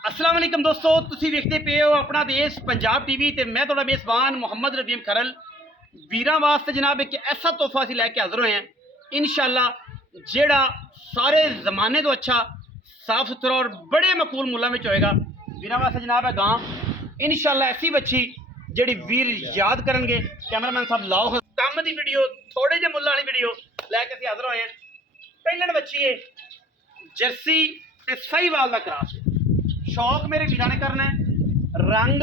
अस्सलाम वालेकुम दोस्तों, तुसीं वेखदे पे हो अपना देश पंजाब टीवी ते मैं तुहाडा मेज़बान मुहम्मद रदीम खरल। वीरां वास्ते जनाब एक ऐसा तोहफा असीं लैके हाज़र होए हैं इंशाअल्लाह जेड़ा सारे ज़माने तो अच्छा साफ सुथरा और बड़े मकबूल मुल्लां विच होएगा। वीरां वास्ते जनाब है गां इंशाअल्लाह ऐसी बच्ची जेड़ी वीर याद करनगे। कैमरामैन साहब लाओ कम दी वीडियो थोड़े जे मुल्लां वाली वीडियो लैके असीं हाज़र होए हैं। पहलन बच्ची है जर्सी ते साहीवाल दा क्रॉस है। शौक मेरे वीर ने करना है, रंग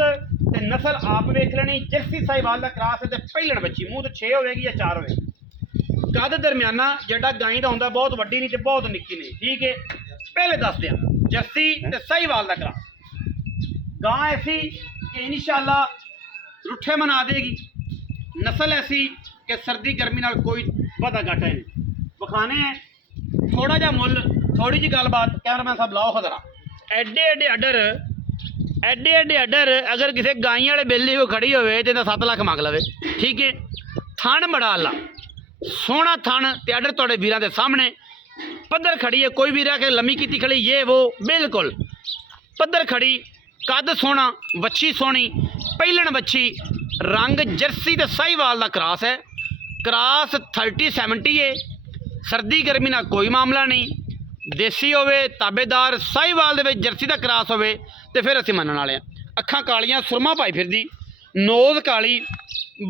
ते नस्ल आप वेख लेनी। जर्सी साहीवाल का क्रॉस है तो पहलन बच्ची मूँह तो 6 होगी या 4 होगी। कद दरम्याना जेड़ा गाई का होंगे, बहुत वड्डी नहीं तो बहुत निक्की नहीं। ठीक है, पहले दस दिया जर्सी ते साहीवाल का क्रॉस। गां ऐसी कि इंशाअल्लाह रुठे मना देगी, नस्ल ऐसी कि सर्दी गर्मी नाल कोई वादा घाटा नहीं। विखाने हैं थोड़ा जा मुल, थोड़ी जी गलबात। कैमरामैन साहब लाओ खजरा एडे एडे अडर अगर किसी गाई वाले बेली को खड़ी होवे तो 7 लाख मंग लवे। ठीक है, थन बड़ा अला सोहना थन ते अडर तुहाडे वीरां दे सामने पद्धर खड़ी है। कोई वीर के लम्मी की खड़ी ये वो बिल्कुल पद्धर खड़ी, कद सोहना, बच्ची सोहनी, पहलन बच्ची, रंग जर्सी ते साहीवाल का क्रॉस है। क्रॉस 30-70 है, सर्दी गर्मी ना कोई मामला नहीं। देसी होवे ताबेदार साहीवाल दे विच जर्सी का क्रॉस होवे ते फिर असीं मनण वाले हां। अखां कालियां सुरमा पाई फिरदी, नोज़ काली,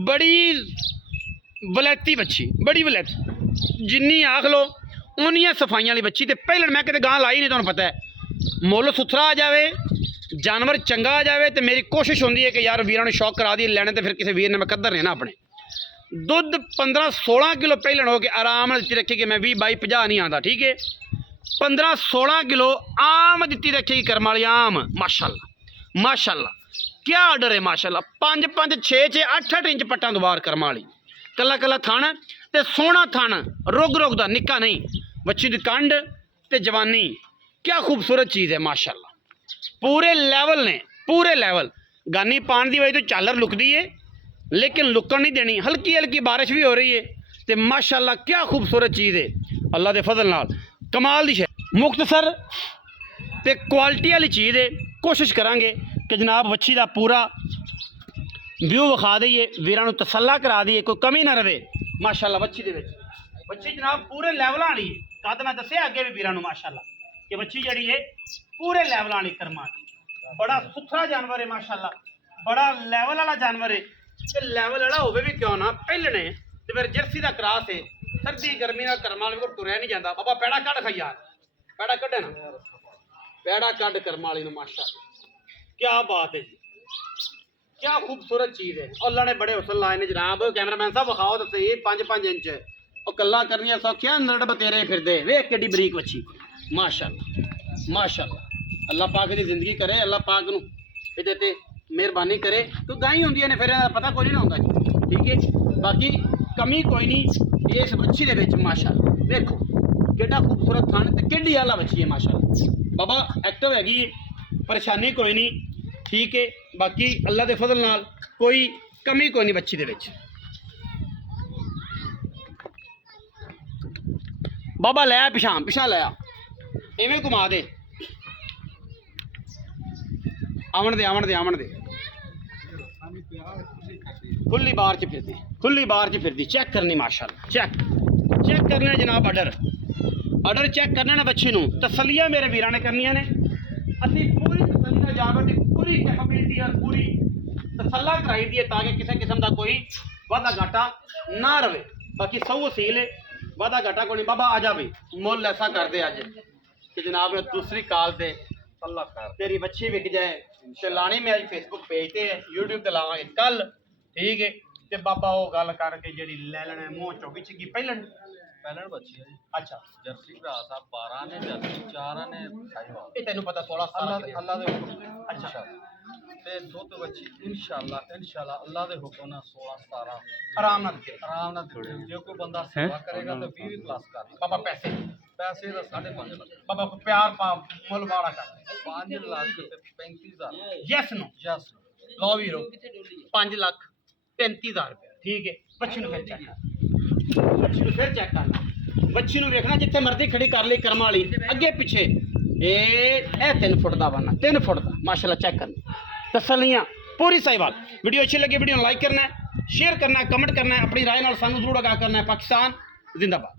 बड़ी वलैती बच्ची, बड़ी वलैती जिन्नी आख लो उन्नियां सफाइयां वाली बच्ची। ते पहलन मैं किते गां लाई नहीं, तुहानूं पता है मुੱਲ सुथरा आ जाए, जानवर चंगा आ जाए तो मेरी कोशिश होंदी है कि यार वीरां नूं शौक करा दी लैने, तो फिर किसी वीर ने मैं कदर नहीं ना अपने। दुध 15-16 किलो पहलन हो के आराम नाल दित्ती रखेगी। मैं 20-22-50 नहीं आता। ठीक है, 15-16 किलो आम दित्ती रखेगी कर्म वाली आम। माशाल्लाह माशाल्लाह क्या ऑर्डर है माशाल्लाह। 5-5 6-6 8-8 इंच पट्टां तो बाहर कर्म वाली, कला कला थन ते सोहना थन, रुग रुग दा निक्का नहीं। बच्ची दी कंड ते जवानी क्या खूबसूरत चीज़ है माशाल्लाह। पूरे लैवल ने, पूरे लैवल। गानी पान की वजह तो झालर लुकदी है लेकिन लुकन नहीं देनी। हल्की हल्की बारिश भी हो रही है तो माशाल्लाह क्या खूबसूरत चीज़ है। अल्लाह के फजल नाल कमाल दी शे, मुख्तसर ते क्वालिटी वाली चीज़ है। कोशिश करांगे कि जनाब बच्ची का पूरा व्यू विखा दईए, वीरां नूं तसल्ला करा दईए, कोई कमी ना रहे माशाल्लाह। बच्ची दे विच बच्ची जनाब पूरे लैवल वाली है। कद मैं दस्सिया अगे भी वीरां नूं माशाल्लाह कि बच्ची जिहड़ी है पूरे लैवल वाली कर्मा दी। बड़ा सुथरा जानवर है माशाल्लाह, बड़ा लैवल वाला जानवर है। ते लैवल वाला होवे भी क्यों ना, पहलने ते फिर जर्सी का क्रॉस है। सर्दी गर्मी का कर्म वाले को तुरया नहीं जाता। बाबा पैड़ा कढ़ खाई यार, पैड़ा कढ़े ना, पैड़ा कढ़ कर्म वाली नूं माशाल्लाह क्या बात है जी, क्या खूबसूरत चीज़ है। अल्लाह ने बड़े हुसन लाए ने जनाब। कैमरामैन साहब विखाओ तो सही 5-5 इंच और कल्ला करनियां सौखियां, नरड़ बतेरे फिरदे। वेख केडी बरीक बच्ची माशाल्लाह माशाल्लाह। अल्लाह पाक की जिंदगी करे, अल्लाह पाक नूं इहदे ते मेहरबानी करे। तो गाई होंदियां ने फिर पता कोई नहीं होंदा जी। ठीक है, बाकी कमी कोई नहीं इस बच्ची दे विच माशाल्लाह। देखो केडा खूबसूरत थन ते केडी आला बच्ची है माशाल्लाह। बाबा एक्टिव हैगी, परेशानी कोई नहीं। ठीक है, बाकी अल्लाह के फजल नाल कोई कमी कोई नहीं बच्ची दे विच। बाबा लै पिछां पिछां लै इवें घुमा दे, आवन दे आवन दे आवन दे। खुली बार च फिरदी, खुली बार च फिरदी। चेक करनी माशाल्लाह, चेक करने जनाब। ऑर्डर चेक करना ना बच्ची नूं। तसलियां मेरे वीरां ने करनियां ने। असीं पूरी तसल्ली जानवर की पूरी कैपेबिलिटी और पूरी तसल्ला कराई दी है ताकि किसी किस्म का कोई वादा घाटा ना रहे। बाकी सौ वसील है, वादा घाटा को नहीं। बाबा आ जा भाई, मुल ऐसा कर दे अज कि जनाब दूसरी कॉल से तेरी बच्ची विक जाए। तो लानी मैं अज फेसबुक पेज पे यूट्यूब पर लावांगे कल। ठीक है, तो बाबा वो गल करके जी लै लेना मूँह चो बिच की पहलन बच्ची है जी। अच्छा जर्सी भरा 12 ने जर्सी 4 ने साहीवाल। ये तेन पता 16 अल्लाह दे हुक्म। अच्छा ते दुध बच्ची इंशाअल्लाह अल्लाह दे हुक्म नाल 16-17 आराम ना आराम नाल दे। जे कोई बंदा सेवा करेगा तो 20 प्लस कर। बाबा पैसे पैसे का 5.5 लाख। बाबा प्यार पा मुल वाला कर 5 लाख ते 35,000। यस नो यस लो वीरो 5,35,000 रुपया। ठीक है, बच्ची नूं फिर चेक कर, बच्ची नूं फिर चेक कर। बच्ची नूं वेखना जिथे मर्जी खड़ी कर ली कर्म वाली, अगे पिछे ਇਹ 3 ਫੁੱਟ ਦਾ ਬਣਾ 3 ਫੁੱਟ ਦਾ ਮਾਸ਼ਾਅੱਲਾ ਚੈੱਕ ਕਰਨਾ ਤਸੱਲੀਆਂ ਪੂਰੀ ਸਾਈਵਾਲ ਵੀਡੀਓ ਅੱਛੀ ਲੱਗੀ ਵੀਡੀਓ ਨੂੰ ਲਾਈਕ ਕਰਨਾ ਹੈ शेयर करना है कमेंट करना है अपनी राय नाल सानू जरूर आगाह करना है पाकिस्तान जिंदाबाद